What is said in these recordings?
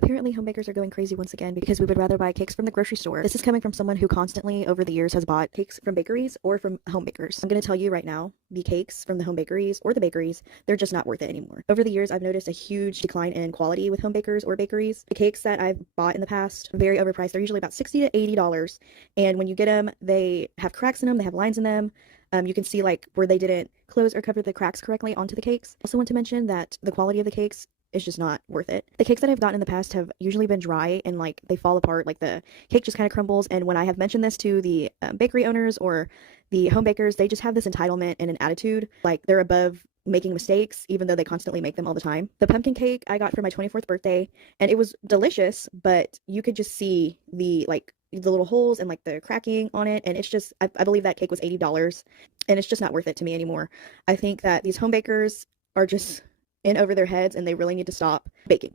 Apparently, home bakers are going crazy once again because we would rather buy cakes from the grocery store. This is coming from someone who constantly over the years has bought cakes from bakeries or from home bakers. I'm going to tell you right now, the cakes from the home bakeries or the bakeries, they're just not worth it anymore. Over the years, I've noticed a huge decline in quality with home bakers or bakeries. The cakes that I've bought in the past, very overpriced. They're usually about $60 to $80. And when you get them, they have cracks in them, they have lines in them. You can see like where they didn't close or cover the cracks correctly onto the cakes. Also want to mention that the quality of the cakes is just not worth it. The cakes that I've gotten in the past have usually been dry and like they fall apart, like the cake just kind of crumbles. And when I have mentioned this to the bakery owners or the home bakers, they just have this entitlement and an attitude like they're above making mistakes, even though they constantly make them all the time. The pumpkin cake I got for my 24th birthday, and it was delicious, but you could just see the little holes and like the cracking on it, and it's just I believe that cake was $80, and it's just not worth it to me anymore. I think that these home bakers are just in over their heads and they really need to stop baking.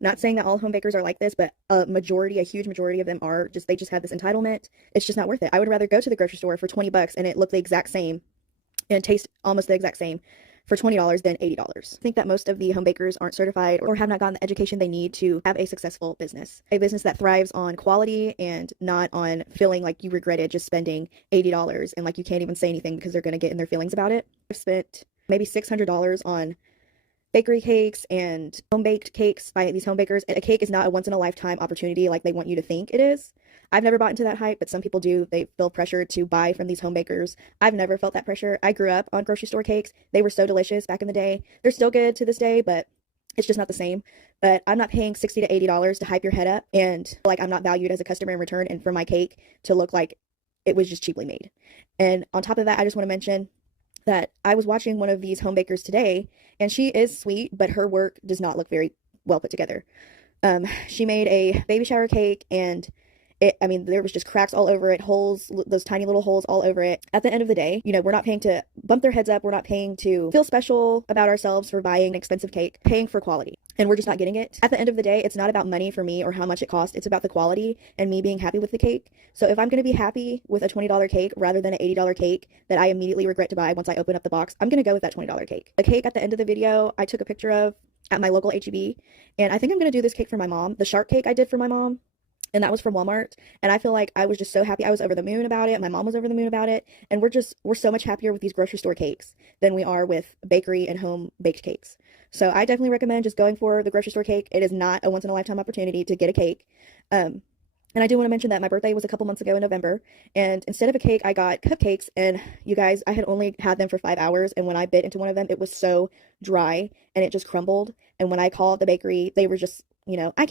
Not saying that all home bakers are like this, but a huge majority of them are just, they just have this entitlement. It's just not worth it. I would rather go to the grocery store for 20 bucks and it look the exact same and taste almost the exact same for $20 than $80. I think that most of the home bakers aren't certified or have not gotten the education they need to have a successful business. A business that thrives on quality and not on feeling like you regretted just spending $80 and like you can't even say anything because they're going to get in their feelings about it. I've spent maybe $600 on bakery cakes and home baked cakes by these home bakers. A cake is not a once in a lifetime opportunity like they want you to think it is. I've never bought into that hype, but some people do. They feel pressure to buy from these home bakers. I've never felt that pressure. I grew up on grocery store cakes. They were so delicious back in the day. They're still good to this day, but it's just not the same. But I'm not paying $60 to $80 to hype your head up and like I'm not valued as a customer in return and for my cake to look like it was just cheaply made. And on top of that, I just want to mention that I was watching one of these home bakers today, and she is sweet, but her work does not look very well put together. She made a baby shower cake, and I mean, there was just cracks all over it, holes, those tiny little holes all over it. At the end of the day, we're not paying to bump their heads up. We're not paying to feel special about ourselves for buying an expensive cake, paying for quality, and we're just not getting it. At the end of the day, it's not about money for me or how much it costs. It's about the quality and me being happy with the cake. So if I'm going to be happy with a $20 cake rather than an $80 cake that I immediately regret to buy once I open up the box, I'm going to go with that $20 cake. The cake at the end of the video, I took a picture of at my local HEB, and I think I'm going to do this cake for my mom. The shark cake I did for my mom, and that was from Walmart. And I feel like I was just so happy. I was over the moon about it. My mom was over the moon about it. And we're so much happier with these grocery store cakes than we are with bakery and home baked cakes. So I definitely recommend just going for the grocery store cake. It is not a once in a lifetime opportunity to get a cake. And I do want to mention that my birthday was a couple months ago in November, and instead of a cake, I got cupcakes, and you guys, I had only had them for 5 hours, and when I bit into one of them, it was so dry, and it just crumbled, and when I called the bakery, they were just, I